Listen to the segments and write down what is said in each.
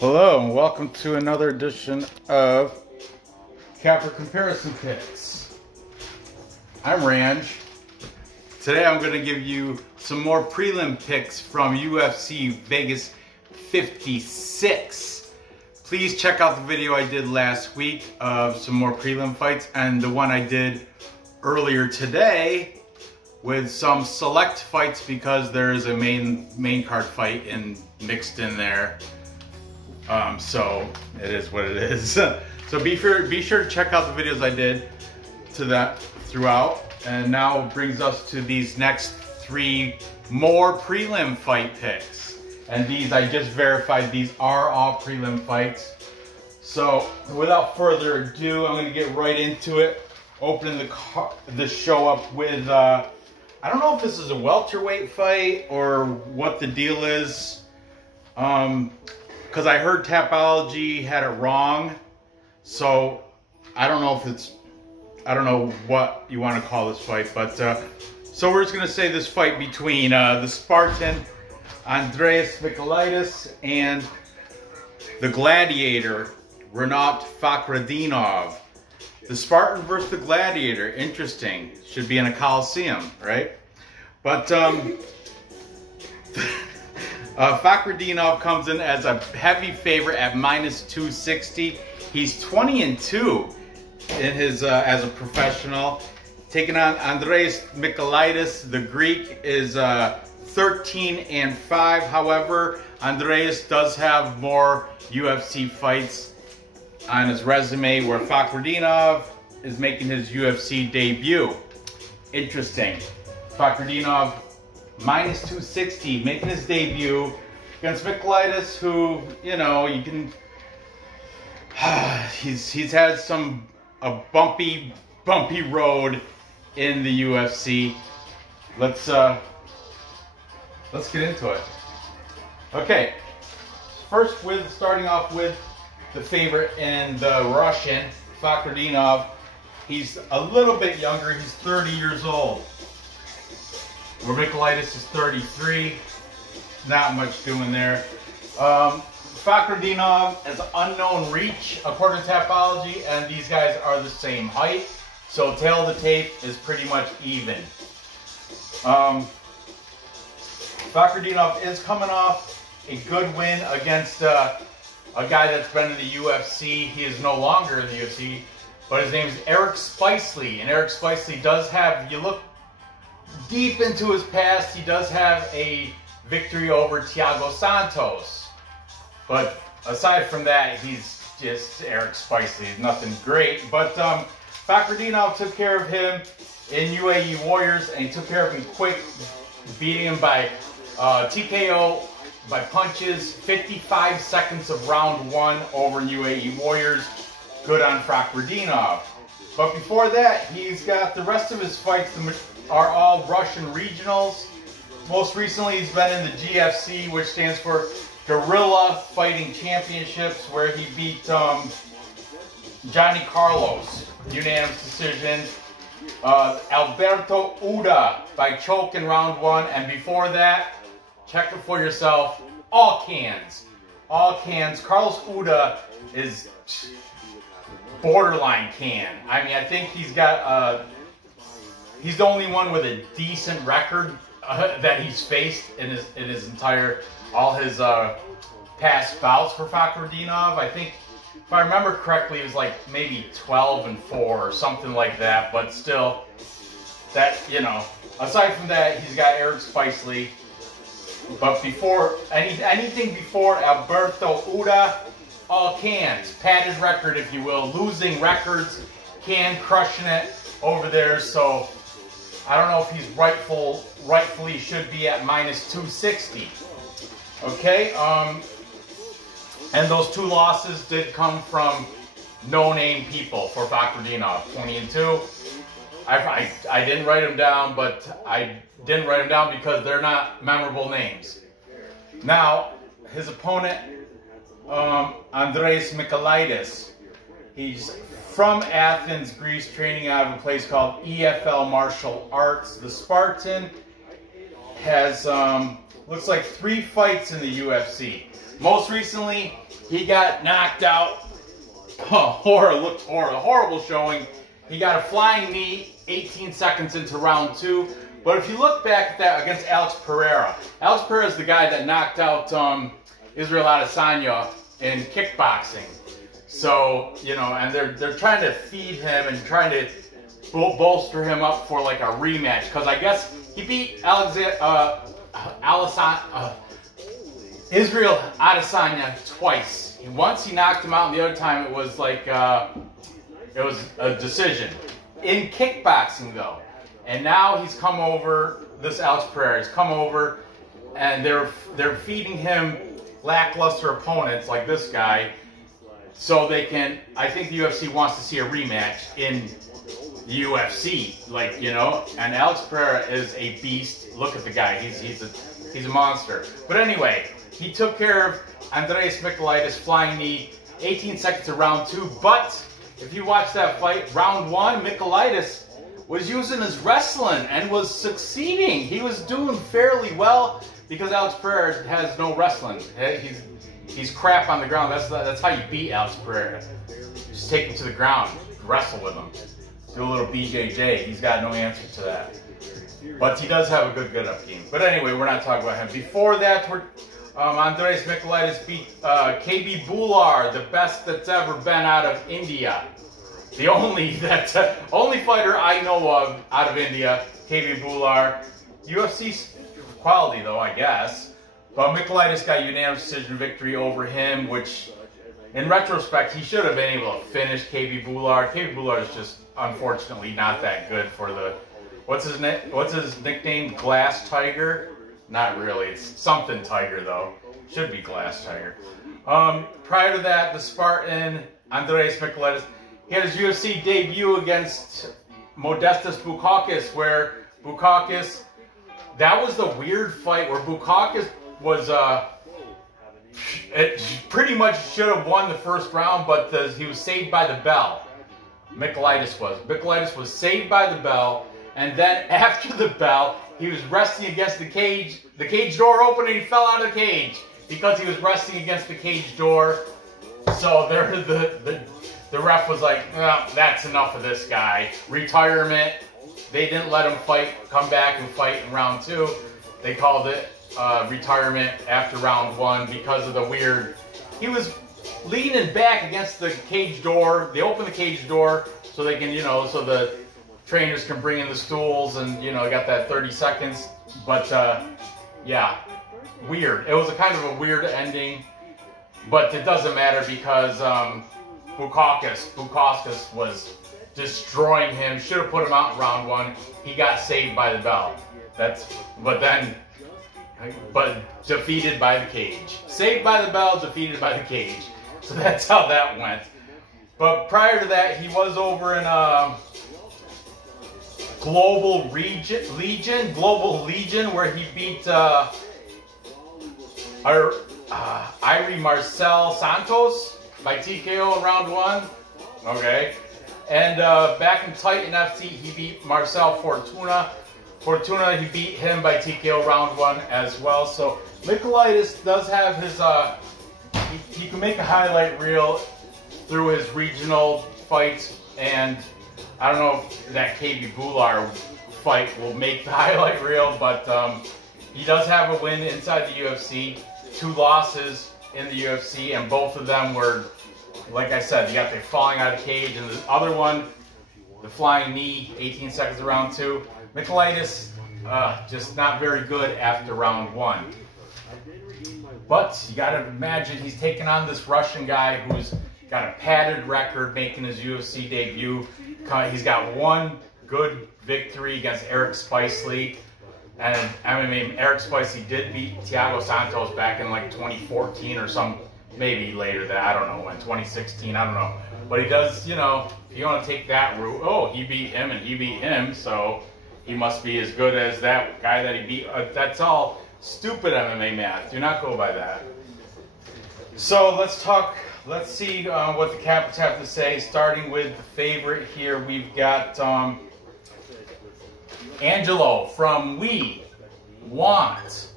Hello and welcome to another edition of Capper Comparison Picks. I'm Ranj. Today I'm going to give you some more prelim picks from UFC Vegas 56. Please check out the video I did last week of some more prelim fights and the one I did earlier today with some select fights because there is a main card fight mixed in there. So it is what it is. So be sure to check out the videos I did throughout. And now it brings us to these next three more prelim fight picks. And these, I just verified, these are all prelim fights. So without further ado, I'm gonna get right into it. Opening the show up with, I don't know if this is a welterweight fight or what the deal is. Because I heard Tapology had it wrong, so I don't know if it's, I don't know what you want to call this fight, but so we're just going to say this fight between the Spartan, Andreas Michailidas, and the Gladiator, Rinat Fakhretdinov. The Spartan versus the Gladiator, interesting. Should be in a Coliseum, right? But Fakhretdinov comes in as a heavy favorite at -260. He's 20-2 in his as a professional. Taking on Andreas Michailidas, the Greek, is 13-5. However, Andreas does have more UFC fights on his resume, where Fakhretdinov is making his UFC debut. Interesting. Fakhretdinov -260, making his debut against Michailidas, who, you know, you can. He's had a bumpy road in the UFC. Let's get into it. Okay, first starting off with the favorite and the Russian, Fakhretdinov. He's a little bit younger. He's 30 years old. Where Michailidas is 33, not much doing there. Fakhretdinov has unknown reach according to Tapology, and these guys are the same height, so tail to tape is pretty much even. Fakhretdinov is coming off a good win against a guy that's been in the UFC. He is no longer in the UFC, but his name is Eric Spicely, and Eric Spicely does have, you look deep into his past, he does have a victory over Thiago Santos. But aside from that, he's just Eric Spicely. Nothing great. But Fakhretdinov took care of him in UAE Warriors, and he took care of him quick, beating him by TKO by punches, 55 seconds of round one over in UAE Warriors. Good on Fakhretdinov. But before that, he's got the rest of his fights are all Russian regionals. Most recently, he's been in the GFC, which stands for Guerrilla Fighting Championships, where he beat Johnny Carlos, unanimous decision. Alberto Uda by choke in round one. And before that, check it for yourself, all cans. All cans. Carlos Uda is borderline can. I mean, I think he's got he's the only one with a decent record that he's faced in his entire, all his past bouts for Fakhretdinov. I think, if I remember correctly, it was like maybe 12-4 or something like that. But still, that, you know, aside from that, he's got Eric Spicely. But before anything before Alberto Uda, all cans, padded record, if you will, losing records, crushing it over there. So I don't know if he's rightfully should be at -260. Okay, and those two losses did come from no-name people for Fakhretdinov, 20-2. I didn't write them down, but I didn't write them down because they're not memorable names. Now, his opponent, Andreas Michailidas, he's from Athens, Greece, training out of a place called EFL Martial Arts. The Spartan has looks like 3 fights in the UFC. Most recently, he got knocked out. Looked horrible showing. He got a flying knee 18 seconds into round 2. But if you look back at that against Alex Pereira is the guy that knocked out Israel Adesanya in kickboxing. So, you know, and they're trying to feed him and trying to bolster him up for like a rematch, because I guess he beat Israel Adesanya twice. Once he knocked him out, and the other time it was like it was a decision in kickboxing though. And now he's come over. This Alex Pereira has come over, and they're feeding him lackluster opponents like this guy, so they can. I think the UFC wants to see a rematch in the UFC, like, you know. And Alex Pereira is a beast. Look at the guy; he's a monster. But anyway, he took care of Andreas Michailidas, flying knee, 18 seconds of round 2. But if you watch that fight, round 1, Michailidas was using his wrestling and was succeeding. He was doing fairly well because Alex Pereira has no wrestling. He's crap on the ground. That's how you beat Alex Pereira. Just take him to the ground, wrestle with him, do a little BJJ. He's got no answer to that. But he does have a good get-up game. But anyway, we're not talking about him. Before that, Andreas Michailidas beat KB Bular, the best that's ever been out of India. The only fighter I know of out of India, KB Bular. UFC quality though, I guess. But Michailidas got a unanimous decision victory over him, which, in retrospect, he should have been able to finish KB Bular. KB Bular is just, unfortunately, not that good for the... What's his nickname? Glass Tiger? Not really. It's something Tiger, though. Should be Glass Tiger. Prior to that, the Spartan, Andreas Michailidas, he had his UFC debut against Modestas Bukauskas, where Bukauskas, that was the weird fight where Bukauskas was, it pretty much should have won the first round, but he was saved by the bell. Michailidas was saved by the bell, and then after the bell, he was resting against the cage door opened, and he fell out of the cage because he was resting against the cage door. So there, the ref was like, oh, that's enough of this guy. Retirement. They didn't let him come back and fight in round 2. They called it retirement after round 1 because of the weird. He was leaning back against the cage door. They opened the cage door so they can, so the trainers can bring in the stools, and got that 30 seconds. But yeah, weird. It was a kind of a weird ending, but it doesn't matter because Bukauskas was destroying him. Should have put him out in round 1. He got saved by the bell. But defeated by the cage. Saved by the bell, defeated by the cage. So that's how that went. But prior to that, he was over in Global Legion, where he beat Irie Marcel Santos by TKO in round 1. Okay. And back in Titan FC, he beat Marcel Fortuna. He beat him by TKO round 1 as well. So Michailidas does have his, he can make a highlight reel through his regional fights, and I don't know if that KB Bular fight will make the highlight reel, but he does have a win inside the UFC, 2 losses in the UFC, and both of them were, like I said, you got the falling out of the cage, and the other one, the flying knee, 18 seconds of round 2. Michailidas, just not very good after round 1. But you got to imagine he's taking on this Russian guy who's got a padded record making his UFC debut. He's got 1 good victory against Eric Spicely. And Eric Spicely did beat Thiago Santos back in like 2014 or some, maybe later that, I don't know when, 2016, I don't know. But he does, if you want to take that route, oh, he beat him and he beat him, so he must be as good as that guy that he beat. That's all stupid MMA math. Do not go by that. So let's see what the Caps have to say, starting with the favorite here. We've got Angelo from We Want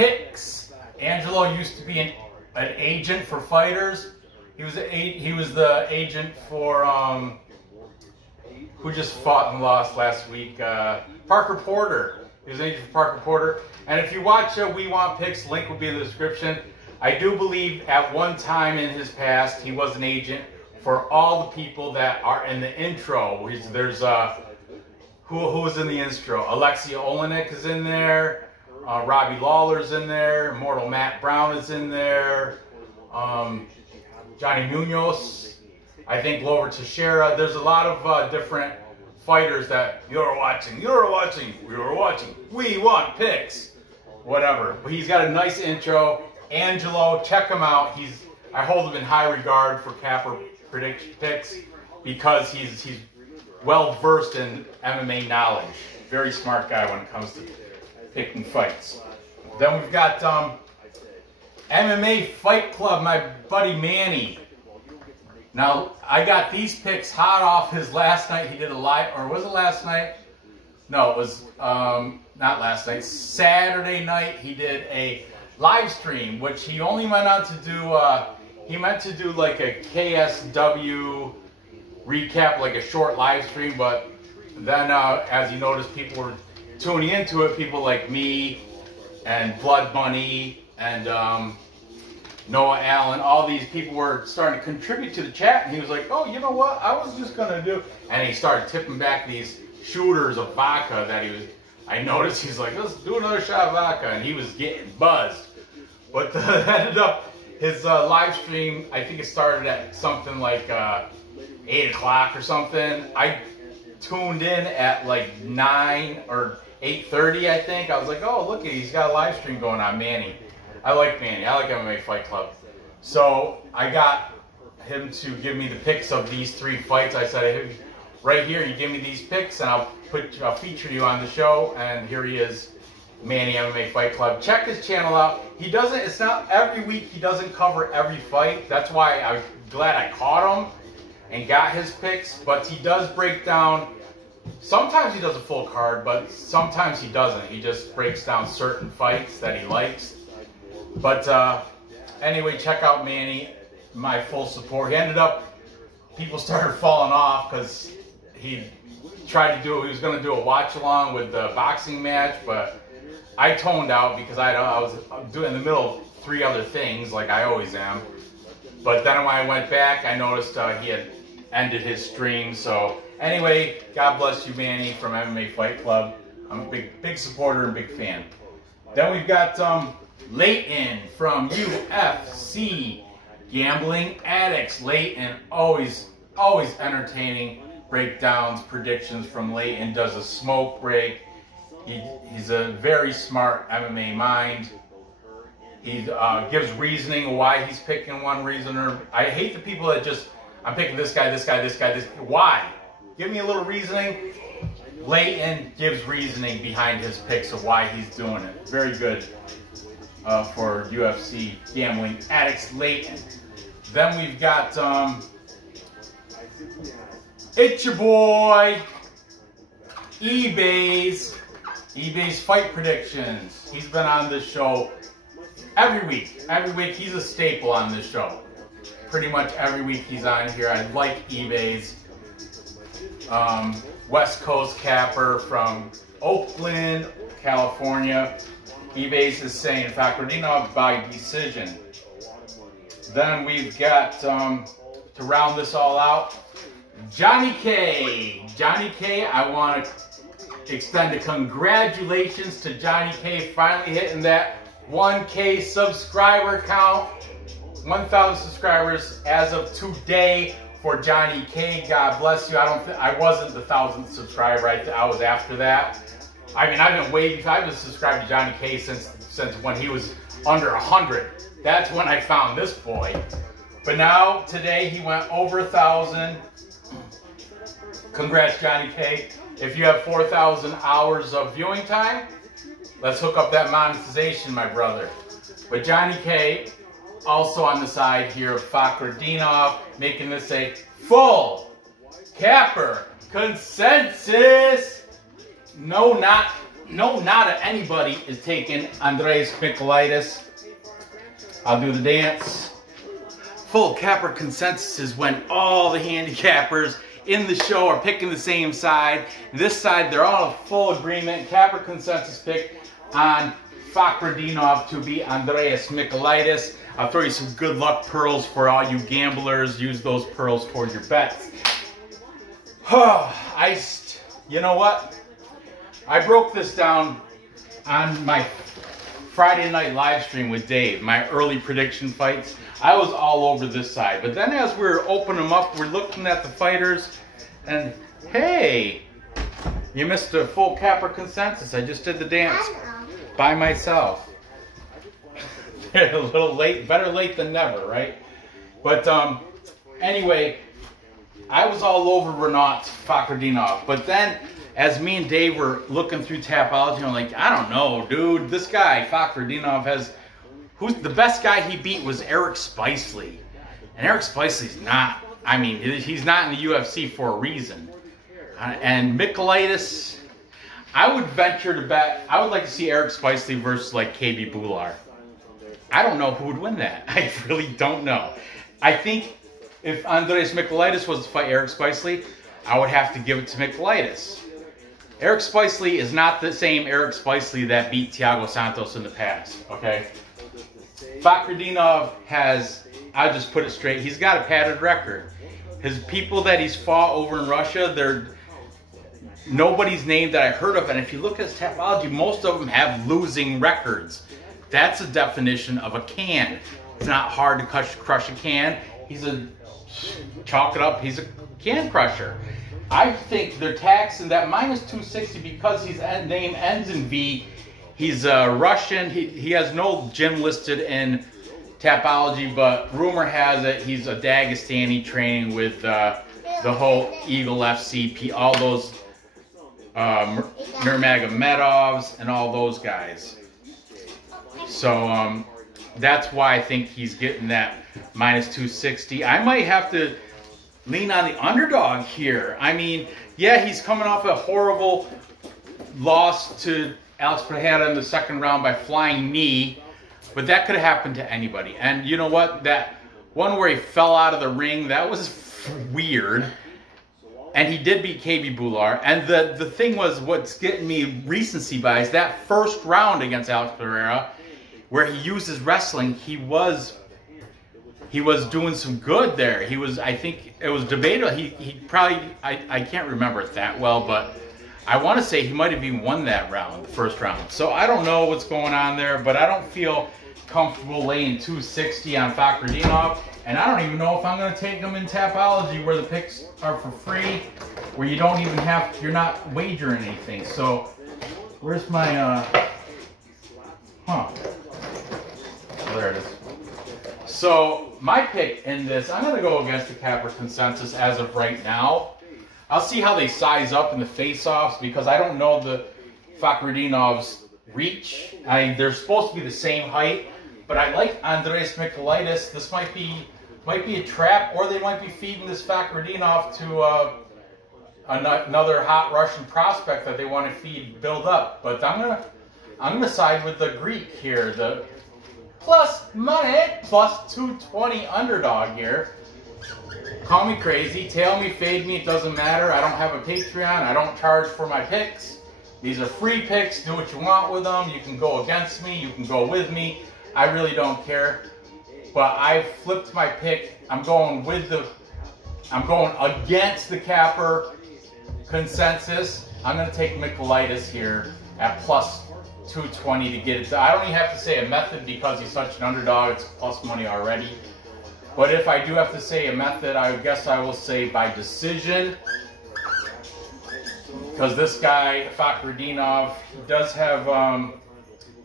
picks. Angelo used to be an agent for fighters. He was the agent for who just fought and lost last week. Parker Porter. He was an agent for Parker Porter. And if you watch We Want Picks, link will be in the description. I do believe at one time in his past he was an agent for all the people that are in the intro. There's who was in the intro? Alexia Olenek is in there. Robbie Lawler's in there. Immortal Matt Brown is in there. Johnny Munoz. I think Glover Teixeira. There's a lot of different fighters that you're watching. We want picks. Whatever. But he's got a nice intro. Angelo, check him out. I hold him in high regard for Capper picks because he's well versed in MMA knowledge. Very smart guy when it comes to picking fights. Then we've got MMA Fight Club, my buddy Manny. Now, I got these picks hot off his last night. He did a live, or was it last night? No, it was not last night. Saturday night, he did a live stream, which he only went on to do, he meant to do like a KSW recap, like a short live stream, but then as you noticed, people were tuning into it, people like me and Blood Bunny and Noah Allen, all these people were starting to contribute to the chat, and he was like, oh, you know what, I was just going to do, and he started tipping back these shooters of vodka that I noticed, he's like, let's do another shot of vodka, and he was getting buzzed. But ended up, his live stream, I think it started at something like 8 o'clock or something. I tuned in at like 9 or 8:30, I think. I was like, oh, look, he's got a live stream going on, Manny. I like Manny. I like MMA Fight Club. So I got him to give me the picks of these 3 fights. I said, hey, right here, you give me these picks, and I'll feature you on the show. And here he is, Manny MMA Fight Club. Check his channel out. It's not every week, he doesn't cover every fight. That's why I'm glad I caught him and got his picks. But he does break down, sometimes he does a full card, but sometimes he doesn't. He just breaks down certain fights that he likes. But anyway, check out Manny, my full support. He ended up, people started falling off because he tried to do it. He was going to do a watch along with the boxing match, but I toned out because I was doing in the middle of 3 other things like I always am. But then when I went back, I noticed he had ended his stream. So anyway, God bless you, Manny, from MMA Fight Club. I'm a big supporter and big fan. Then we've got Leighton from UFC Gambling Addicts. Leighton, always entertaining breakdowns, predictions from Leighton. Does a smoke break. He's a very smart MMA mind. He gives reasoning why he's picking one reason. I hate the people that just, I'm picking this guy. Why? Give me a little reasoning. Leighton gives reasoning behind his picks of why he's doing it. Very good for UFC Gambling Addicts, Leighton. Then we've got, it's your boy, eBay's Fight Predictions. He's been on this show every week. Every week, he's a staple on this show. Pretty much every week he's on here. I like eBay's West Coast capper from Oakland, California. eBay's is saying Fakhretdinov by decision. Then we've got, to round this all out, Johnny K. Johnny K, I want to extend a congratulations to Johnny K finally hitting that 1K subscriber count. 1,000 subscribers as of today for Johnny K. God bless you. I wasn't the 1,000th subscriber. I was after that. I mean, I've been waiting. I've been subscribed to Johnny K since when he was under 100. That's when I found this boy. But now, today, he went over 1,000. Congrats, Johnny K. If you have 4,000 hours of viewing time, let's hook up that monetization, my brother. But Johnny K, also on the side here, Fakhretdinov, making this a full capper consensus. No, not no nada anybody is taking Andreas Michailidas. I'll do the dance. Full capper consensus is when all the handicappers in the show are picking the same side. This side, they're all in full agreement. Capper consensus pick on Fakhretdinov to be Andreas Michailidas. I'll throw you some good luck pearls for all you gamblers. Use those pearls toward your bets. You know what? I broke this down on my Friday night live stream with Dave, my early prediction fights. I was all over this side. But then as we were opening them up, we're looking at the fighters, and hey, you missed a full capper consensus. I just did the dance by myself. A little late, better late than never, right? But anyway, I was all over Rinat Fakhretdinov. But then, as me and Dave were looking through Tapology, I'm like, I don't know, dude. This guy, Fakhretdinov, has... the best guy he beat was Eric Spicely. And Eric Spicely's not... I mean, he's not in the UFC for a reason. And Michailidas, I would venture to bet... I would like to see Eric Spicely versus, like, KB Bular. I don't know who would win that. I really don't know. I think if Andreas Michailidas was to fight Eric Spicely, I would have to give it to Michailidas. Eric Spicely is not the same Eric Spicely that beat Thiago Santos in the past, okay? Fakhretdinov has, I'll just put it straight, he's got a padded record. His people that he's fought over in Russia, they're nobody's name that I heard of, and if you look at his Tapology, most of them have losing records. That's a definition of a can. It's not hard to crush a can. Chalk it up, he's a can crusher. I think they're taxing that minus 260 because his name ends in V. He's Russian. He has no gym listed in Tapology, but rumor has it he's a Dagestani training with the whole Eagle FCP, all those Nurmagomedovs and all those guys. So that's why I think he's getting that minus 260. I might have to lean on the underdog here. I mean, yeah, he's coming off a horrible loss to Alex Pereira in the second round by flying knee, but that could have happened to anybody. And you know what? That one where he fell out of the ring, that was weird. And he did beat KB Bular. And the thing was, what's getting me recency bias, that first round against Alex Pereira, where he used his wrestling, he was doing some good there. He was, I think it was debatable. He probably, I can't remember it that well, but I want to say he might have even won that round, the first round. So I don't know what's going on there, but I don't feel comfortable laying 260 on Fakhretdinov. And I don't even know if I'm going to take him in Tapology where the picks are for free, where you don't even have, you're not wagering anything. So where's my, oh, there it is. So my pick in this, I'm going to go against the capper consensus as of right now. I'll see how they size up in the face-offs because I don't know the Fakhretdinov's reach. They're supposed to be the same height, but I like Andreas Michailidas. This might be a trap, or they might be feeding this Fakhretdinov to another hot Russian prospect that they want to feed, build up. But I'm gonna side with the Greek here, the plus money, plus 220 underdog here. Call me crazy, tail me, fade me, it doesn't matter. I don't have a Patreon, I don't charge for my picks. These are free picks, do what you want with them. You can go against me, you can go with me. I really don't care. But I flipped my pick. I'm going against the capper consensus. I'm gonna take Michailidas here at plus 220 to get it. I don't even have to say a method because he's such an underdog, it's plus money already. But if I do have to say a method, I guess I will say by decision. Because this guy, Fakhretdinov, he does have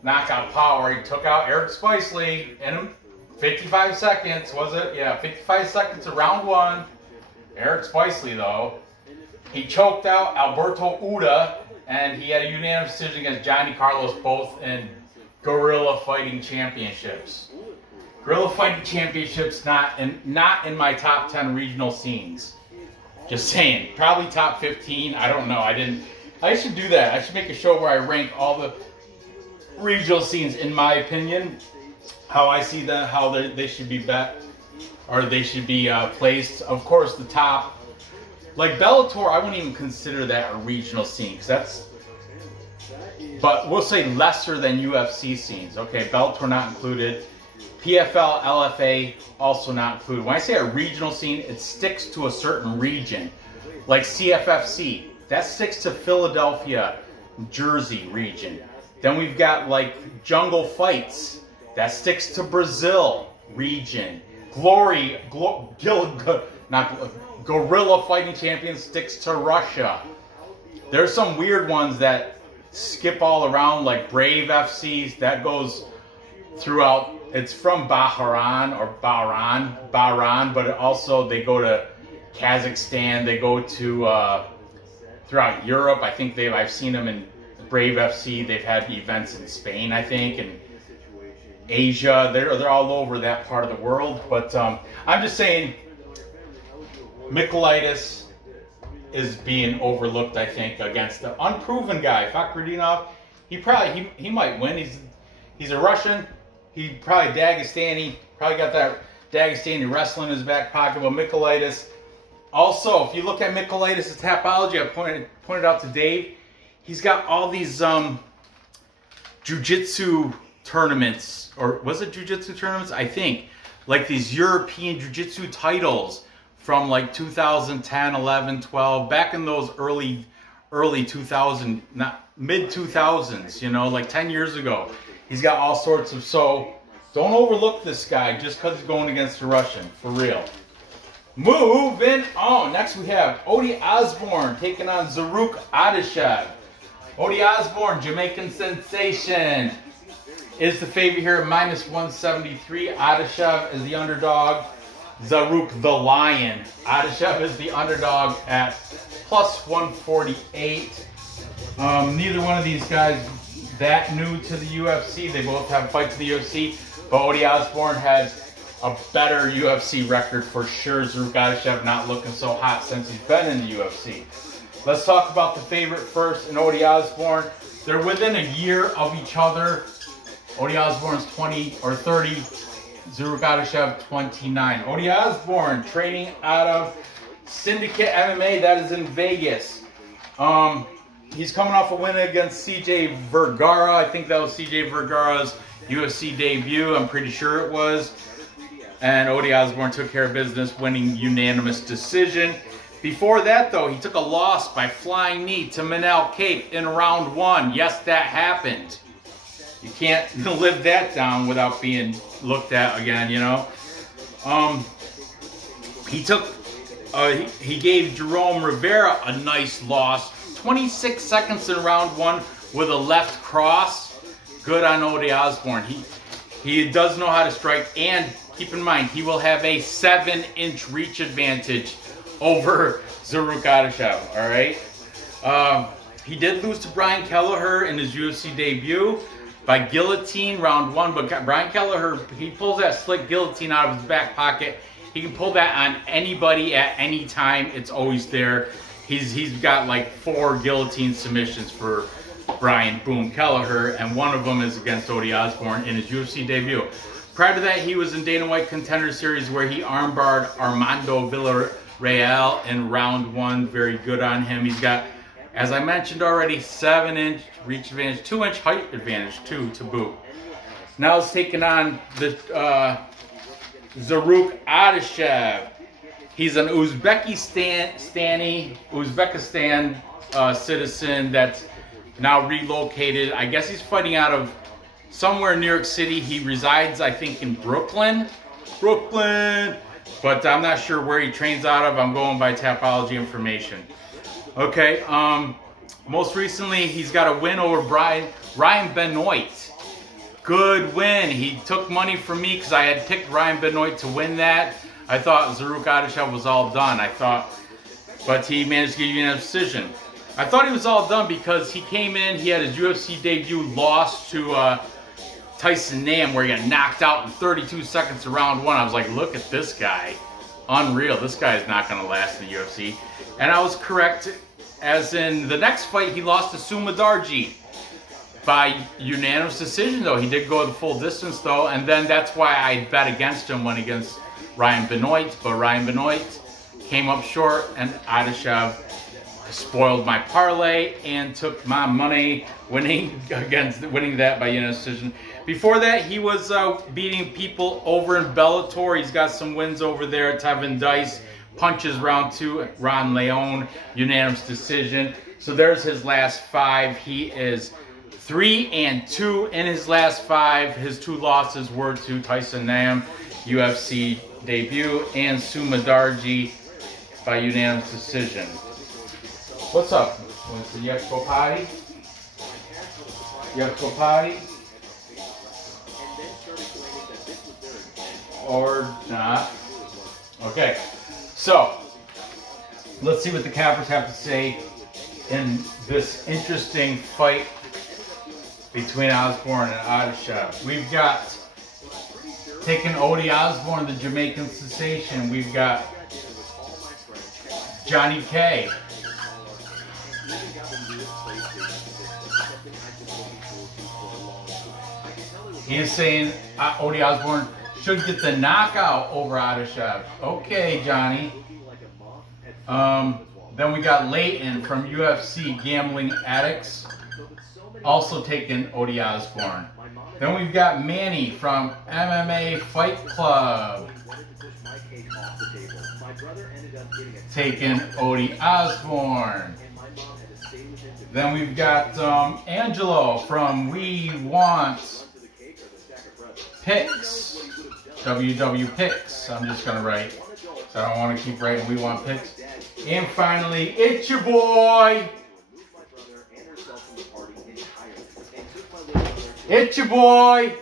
knockout power. He took out Eric Spicely in 55 seconds, was it? Yeah, 55 seconds of round one. Eric Spicely, though. He choked out Alberto Uda, and he had a unanimous decision against Johnny Carlos, both in Guerrilla Fighting Championships. Guerrilla Fighting Championships not in my top 10 regional scenes. Just saying, probably top 15. I don't know. I didn't I should do that. I should make a show where I rank all the regional scenes in my opinion, how I see that, how they should be bet, or they should be placed. Of course, the top, like Bellator, I wouldn't even consider that a regional scene, because that's, but we'll say lesser than UFC scenes. Okay, Bellator not included. PFL, LFA also not included. When I say a regional scene, it sticks to a certain region. Like CFFC, that sticks to Philadelphia, Jersey region. Then we've got like Jungle Fights, that sticks to Brazil region. Guerrilla Fighting Champions sticks to Russia. There's some weird ones that skip all around, like Brave FCs, that goes throughout. It's from Bahrain or Bahrain, but it also they go to Kazakhstan, they go to throughout Europe. I think I've seen them in Brave FC. They've had events in Spain, I think, and Asia. They're all over that part of the world. But I'm just saying, Michailidas is being overlooked, I think, against the unproven guy, Fakhretdinov. He might win. He's a Russian. He probably Dagestani. Probably got that Dagestani wrestling in his back pocket. But Michailidas. Also, if you look at Michailidas' Tapology, I pointed out to Dave, he's got all these jiu-jitsu tournaments, or was it jiu-jitsu tournaments? I think, like these European jiu-jitsu titles from like 2010, 11, 12, back in those early 2000, not mid 2000s, you know, like 10 years ago. He's got all sorts of, so don't overlook this guy just because he's going against a Russian, for real. Moving on. Next we have Osbourne taking on Zarrukh Adashev. Osbourne, Jamaican sensation, is the favorite here at -173. Adashev is the underdog. Zarrukh the Lion. Adashev is the underdog at +148. Neither one of these guys that new to the UFC. They both have fights in the UFC, but Osbourne has a better UFC record for sure. Zarrukh Adashev not looking so hot since he's been in the UFC. Let's talk about the favorite first in Osbourne. They're within a year of each other. Osbourne's 20 or 30. Zarrukh Adashev 29. Osbourne training out of Syndicate MMA, that is in Vegas. He's coming off a win against CJ Vergara. I think that was CJ Vergara's UFC debut. I'm pretty sure it was. And Osbourne took care of business, winning unanimous decision. Before that, though, he took a loss by flying knee to Manel Cape in round 1. Yes, that happened. You can't live that down without being looked at again, you know. He gave Jerome Rivera a nice loss. 26 seconds in round 1 with a left cross. Good on Osbourne. He does know how to strike, and keep in mind, he will have a 7-inch reach advantage over Zarrukh Adashev, all right? He did lose to Brian Kelleher in his UFC debut by guillotine round 1, but Brian Kelleher, he pulls that slick guillotine out of his back pocket. He can pull that on anybody at any time. It's always there. He's got like 4 guillotine submissions for Brian Boom Kelleher, and one of them is against Osbourne in his UFC debut. Prior to that, he was in Dana White Contender Series where he armbarred Armando Villarreal in round 1. Very good on him. He's got, as I mentioned already, 7-inch reach advantage, 2-inch height advantage too, to boot. Now he's taking on the Zarrukh Adashev. He's an Uzbekistan citizen that's now relocated. I guess he's fighting out of somewhere in New York City. He resides, I think, in Brooklyn. But I'm not sure where he trains out of. I'm going by Tapology information. Okay, most recently, he's got a win over Ryan Benoit. Good win. He took money from me because I had picked Ryan Benoit to win that. I thought Zarrukh Adashev was all done. But he managed to get you in a decision. I thought he was all done because he came in, he had his UFC debut, lost to Tyson Nam, where he got knocked out in 32 seconds of round 1. I was like, look at this guy. Unreal. This guy is not going to last in the UFC. And I was correct as in the next fight, he lost to Zhumagulov by unanimous decision, though. He did go the full distance, though, and then that's why I bet against him when against Ryan Benoit, but Ryan Benoit came up short, and Adashev spoiled my parlay and took my money, winning that by unanimous decision. Before that, he was beating people over in Bellator. He's got some wins over there. Tevin Dice, punches round 2. Ron Leone, unanimous decision. So there's his last 5. He is 3-2 in his last 5. His 2 losses were to Tyson Nam, UFC debut, and Zhumagulov by unanimous decision. What's up? You have to go potty? You have to go potty? Or not? Okay, so let's see what the cappers have to say in this interesting fight between Osbourne and Adashev. We've got taking Odie Osbourne, the Jamaican sensation. We've got Johnny K. He is saying Odie Osbourne should get the knockout over Adashev. Okay, Johnny. Then we got Leighton from UFC Gambling Addicts, also taking Odie Osbourne. Then we've got Manny from MMA Fight Club, taking Odie Osbourne. Then we've got Angelo from We Want Picks, WW Picks. I'm just going to write, so I don't want to keep writing We Want Picks. And finally, it's your boy. It's your boy.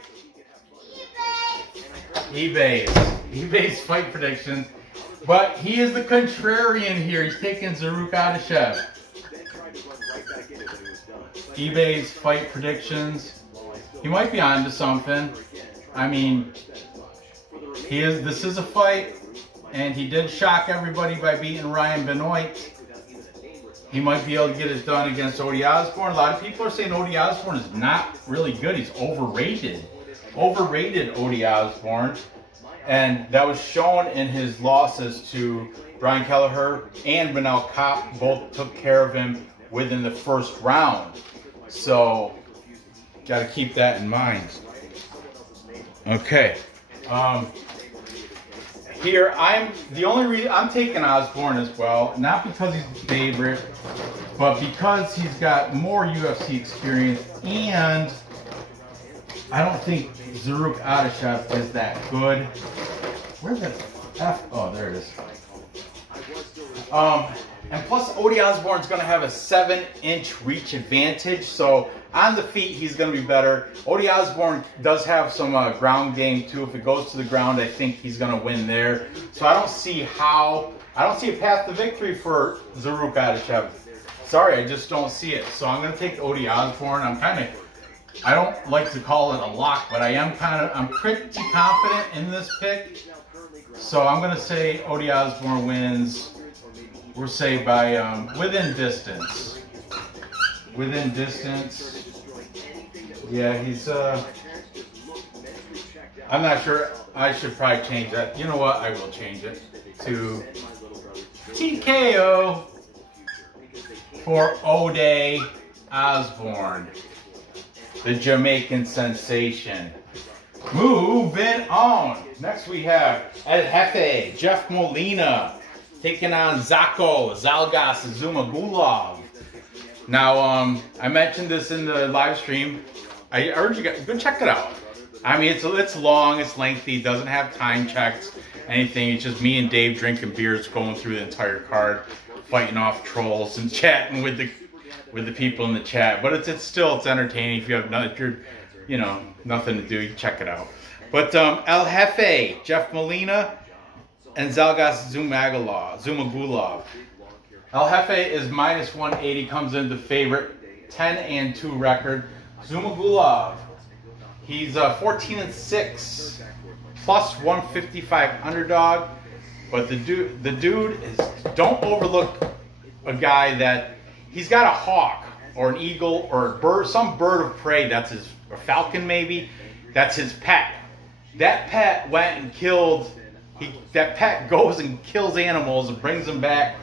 eBay's fight predictions. But he is the contrarian here. He's taking Zarrukh Adashev. eBay's fight predictions. He might be onto something. I mean, this is a fight, and he did shock everybody by beating Ryan Benoit. He might be able to get it done against Odie Osbourne. A lot of people are saying Odie Osbourne is not really good. He's overrated. Overrated Odie Osbourne. And that was shown in his losses to Brian Kelleher and Manel Kopp. Both took care of him within the first round. So, got to keep that in mind. Okay. Here, the only reason I'm taking Osbourne as well, not because he's the favorite, but because he's got more UFC experience, and I don't think Zarrukh Adashev is that good. Where's the F? Oh, there it is. And plus, Odie Osbourne's going to have a 7-inch reach advantage, so on the feet, he's going to be better. Odie Osbourne does have some ground game, too. If it goes to the ground, I think he's going to win there. So I don't see a path to victory for Zarrukh Adashev. Sorry, I just don't see it. So I'm going to take Odie Osbourne. I don't like to call it a lock, but I'm pretty confident in this pick. So I'm going to say Odie Osbourne wins, we'll say by within distance. Within distance. Yeah, he's, I'm not sure. I should probably change that. You know what? I will change it to TKO for Odie Osbourne, the Jamaican sensation. Moving on. Next we have Adashev, Jeff Molina, taking on Zhalgas, Zhumagulov. Now, I mentioned this in the live stream. I urge you guys, go check it out. I mean, it's long, it's lengthy, doesn't have time checks, anything. It's just me and Dave drinking beers, going through the entire card, fighting off trolls and chatting with the people in the chat. But it's entertaining. If you have nothing to do, you check it out. But Adashev, Jeff Molina, and Zhalgas Zhumagulov. Adashev is minus 180, comes in the favorite, 10-2 record. Zhumagulov, he's 14-6, plus 155 underdog. But the dude is, don't overlook a guy that he's got a hawk or an eagle or a bird, some bird of prey. That's his, a falcon maybe. That's his pet. That pet went and killed. That pet goes and kills animals and brings them back.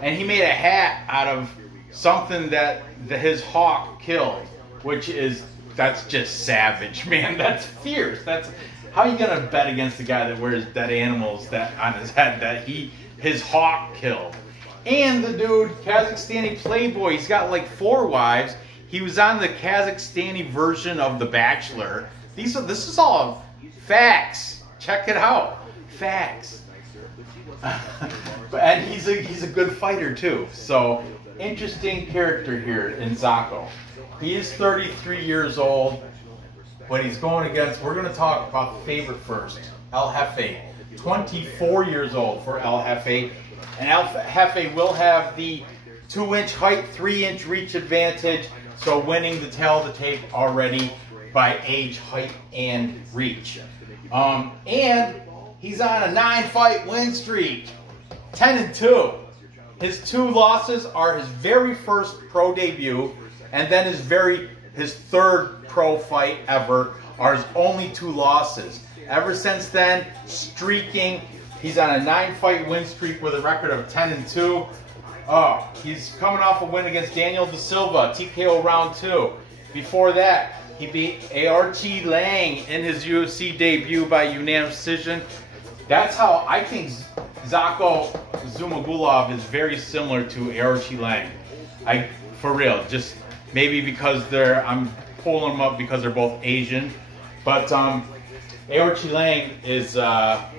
And he made a hat out of something that his hawk killed, which is, that's just savage, man. That's fierce. That's, how are you gonna bet against the guy that wears dead animals that on his head that his hawk killed? And the dude, Kazakhstani playboy, he's got like 4 wives. He was on the Kazakhstani version of The Bachelor. This is all facts. Check it out. Facts. And he's a good fighter too. So interesting character here in Zarrukh. He is 33 years old, but he's going against, we're going to talk about the favorite first, El Jefe. 24 years old for El Jefe. And El Jefe will have the 2-inch height, 3-inch reach advantage. So winning the tail of the tape already by age, height, and reach. And he's on a 9-fight win streak, 10-2. His 2 losses are his very first pro debut, and then his third pro fight ever are his only 2 losses. Ever since then, streaking. He's on a 9-fight win streak with a record of 10-2. Oh, he's coming off a win against Daniel Da Silva, TKO round 2. Before that, he beat Archie Lang in his UFC debut by unanimous decision. That's how I think Zarrukh Zhumagulov is very similar to Archie Lang. For real, just maybe because I'm pulling them up because they're both Asian. But Archie Lang is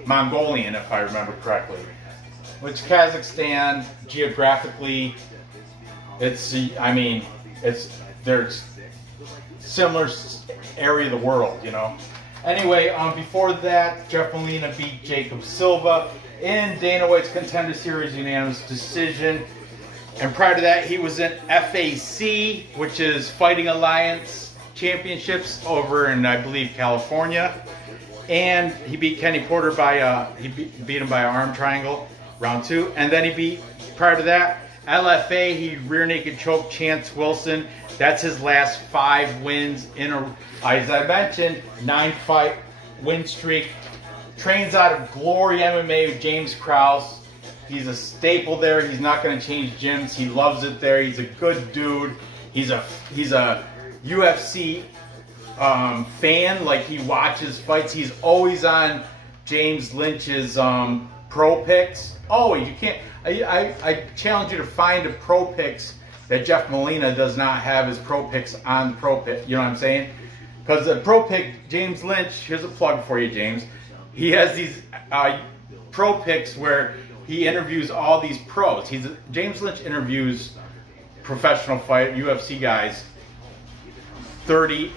Mongolian, if I remember correctly. Which Kazakhstan, geographically, there's similar area of the world, you know. Anyway, before that, Jeff Molina beat Jacob Silva in Dana White's Contender Series unanimous decision. And prior to that, he was in FAC, which is Fighting Alliance Championships over in, I believe, California. And he beat Kenny Porter by, beat him by an arm triangle, round 2. And then he beat, prior to that, LFA, he rear naked choked Chance Wilson. That's his last 5 wins in a, as I mentioned, 9-fight win streak. Trains out of Glory MMA with James Krause. He's a staple there. He's not going to change gyms. He loves it there. He's a good dude. He's a UFC fan. Like, he watches fights. He's always on James Lynch's pro picks. Always. You can't. I challenge you to find a pro picks that Jeff Molina does not have his pro picks on the pro pick. You know what I'm saying? Because the pro pick, James Lynch, here's a plug for you, James. He has these pro picks where he interviews all these pros. James Lynch interviews professional fight UFC guys 30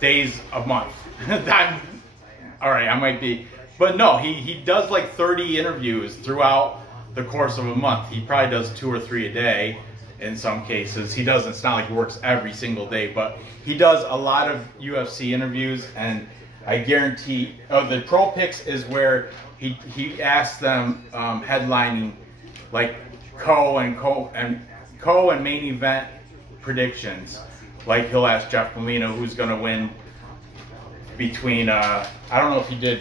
days a month. All right, I might be, but no, he does like 30 interviews throughout the course of a month. He probably does 2 or 3 a day in some cases. He doesn't, it's not like he works every single day, but he does a lot of UFC interviews, and I guarantee, the pro picks is where he asks them headlining like co and main event predictions. Like, he'll ask Jeff Molina who's going to win between, I don't know if he did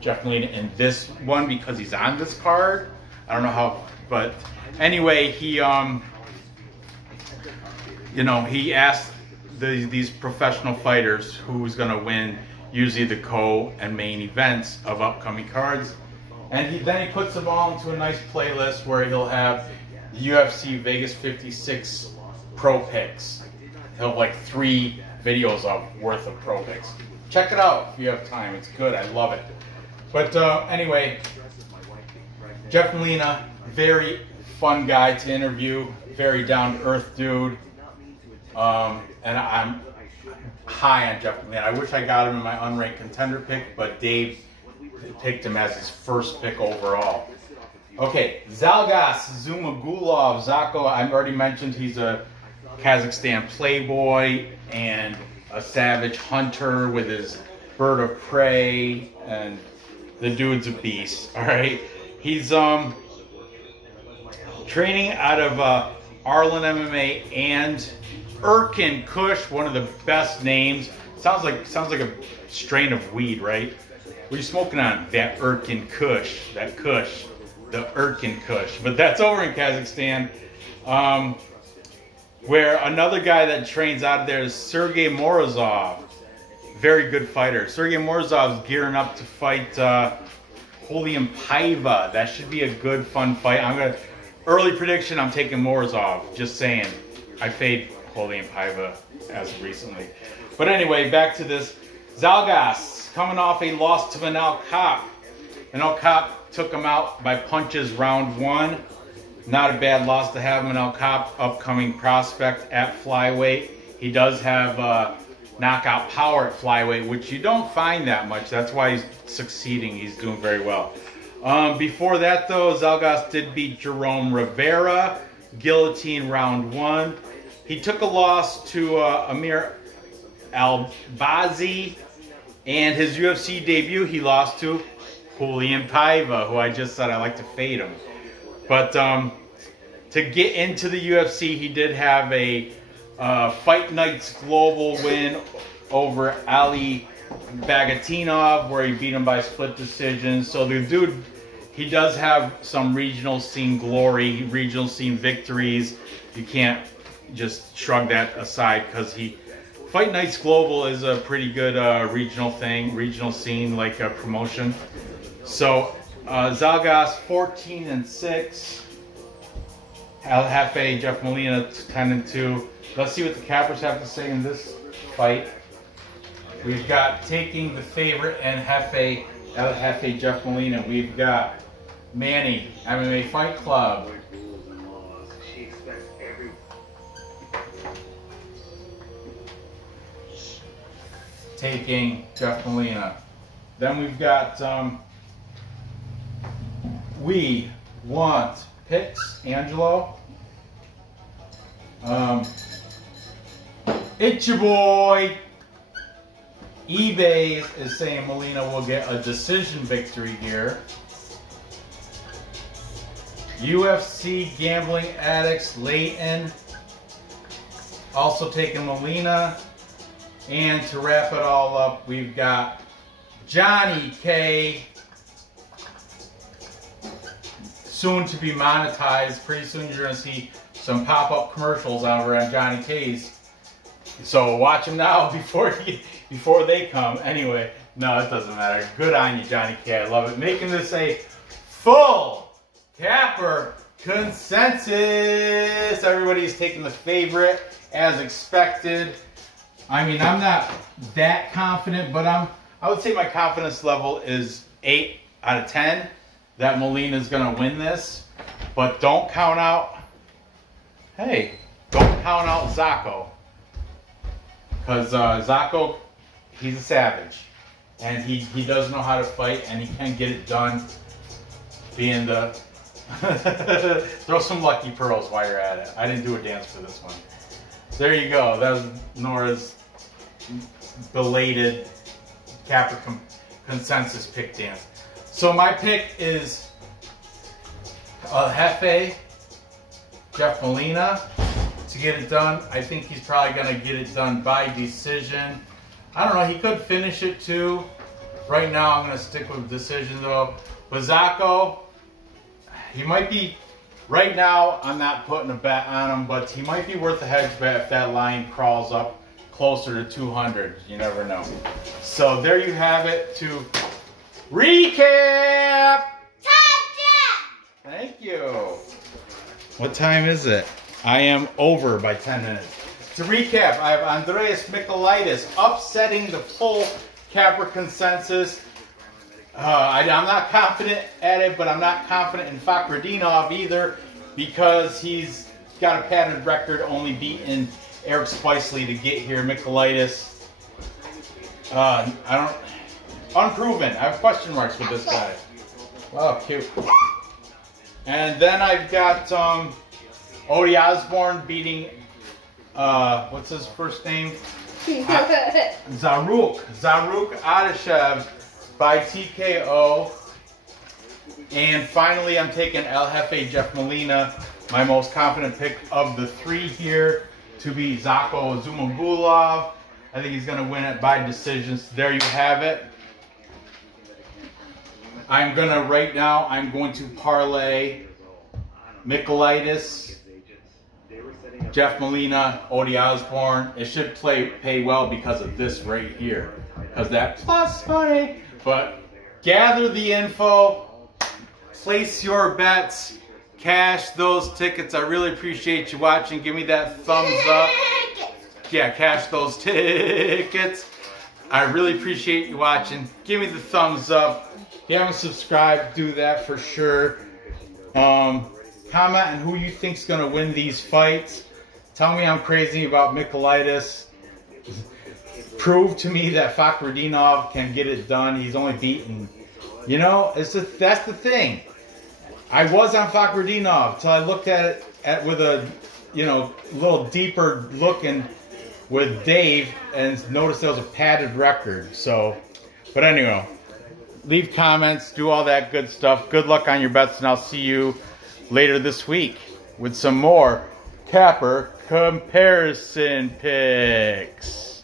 Jeff Molina in this one because he's on this card. I don't know how, but anyway, he, you know, he asked these professional fighters who's going to win usually the co and main events of upcoming cards. And then he puts them all into a nice playlist where he'll have the UFC Vegas 56 pro picks. He'll have like 3 videos worth of pro picks. Check it out if you have time. It's good. I love it. But anyway, Jeff Molina, very fun guy to interview. Very down-to-earth dude. And I'm high on Jeff Molina. I wish I got him in my unranked contender pick, but Dave picked him as his first pick overall. Okay, Zhalgas Zhumagulov. Zarrukh, I've already mentioned he's a Kazakhstan playboy and a savage hunter with his bird of prey, and the dude's a beast. All right, he's training out of Arlen MMA, and Erkin Kush, one of the best names. Sounds like a strain of weed, right? What are you smoking on? That Erkin Kush, that Kush, the Erkin Kush. But that's over in Kazakhstan, where another guy that trains out of there is Sergey Morozov. Very good fighter. Sergey Morozov's gearing up to fight Julian Paiva. That should be a good, fun fight. Early prediction, I'm taking Morozov. Just saying. I fade Julian Paiva as of recently. But anyway, back to this. Zhalgas coming off a loss to Manal Kopp. Manal Kopp took him out by punches round 1. Not a bad loss to have. Manal Kopp, upcoming prospect at flyweight. He does have knockout power at flyweight, which you don't find that much. That's why he's succeeding. He's doing very well. Before that, though, Zhalgas did beat Jerome Rivera, guillotine round 1. He took a loss to Amir Albazi, and his UFC debut he lost to Julian Paiva, who I just said I like to fade him. But to get into the UFC, he did have a Fight Nights Global win over Ali Fakhretdinov, where he beat him by split decision. So the dude, he does have some regional scene glory, regional scene victories. You can't just shrug that aside, because Fight Nights Global is a pretty good regional thing, regional scene, like a promotion. So Zhalgas 14-6. Al Jefe, Jeff Molina 10-2. Let's see what the cappers have to say in this fight. We've got taking the favorite and Jefe, El Jefe, Jeff Molina. We've got Manny, MMA Fight Club. Taking Jeff Molina. Then we've got We Want Picks, Angelo. It's your boy. eBay is saying Molina will get a decision victory here. UFC Gambling Addicts, Leighton. Also taking Molina. And to wrap it all up, we've got Johnny K. Soon to be monetized. Pretty soon you're going to see some pop-up commercials over on Johnny K's. So watch them now before they come. Anyway, no, it doesn't matter. Good on you, Johnny K. I love it. Making this a full capper consensus. Everybody's taking the favorite as expected. I mean, I'm not that confident, but I would say my confidence level is 8 out of 10 that Molina is going to win this. But don't count out, hey, don't count out Zarrukh. Because Zarrukh, he's a savage. And he does know how to fight, and he can get it done. Being the... Throw some lucky pearls while you're at it. I didn't do a dance for this one. There you go. That was Nora's belated capper consensus pick dance. So my pick is Jefe, Jeff Molina, to get it done. I think he's probably going to get it done by decision. I don't know. He could finish it too. Right now, I'm going to stick with decision though. With Zarrukh, he might be. Right now, I'm not putting a bet on him, but he might be worth a hedge bet if that line crawls up closer to 200. You never know. So there you have it to recap. Thank you. What time is it? I am over by 10 minutes. To recap, I have Andreas Michailidas upsetting the full capper consensus. I'm not confident at it, but I'm not confident in Fakhretdinov either, because he's got a padded record, only beating Eric Spicely to get here. Michailidas, unproven. I have question marks with this guy. Oh, cute. And then I've got Osbourne beating, what's his first name? Zarrukh Adashev by TKO. And finally, I'm taking El Jefe Jeff Molina my most confident pick of the three here to be Zhumagulov. I think he's going to win it by decisions. There you have it. I'm going to, right now, I'm going to parlay Michailidas, Jeff Molina, Osbourne. It should pay well because of this right here. Because that plus money. But gather the info, place your bets, cash those tickets. I really appreciate you watching. Give me that thumbs up. Yeah, cash those tickets. I really appreciate you watching. Give me the thumbs up. If you haven't subscribed, do that for sure. Comment on who you think's gonna win these fights. Tell me I'm crazy about Michailidas. Prove to me that Fakhretdinov can get it done. He's only beaten. You know, that's the thing. I was on Fakhretdinov till I looked at it with a, you know, little deeper looking with Dave and noticed there was a padded record. So, but anyway, leave comments, do all that good stuff. Good luck on your bets, and I'll see you later this week with some more Capper comparison picks.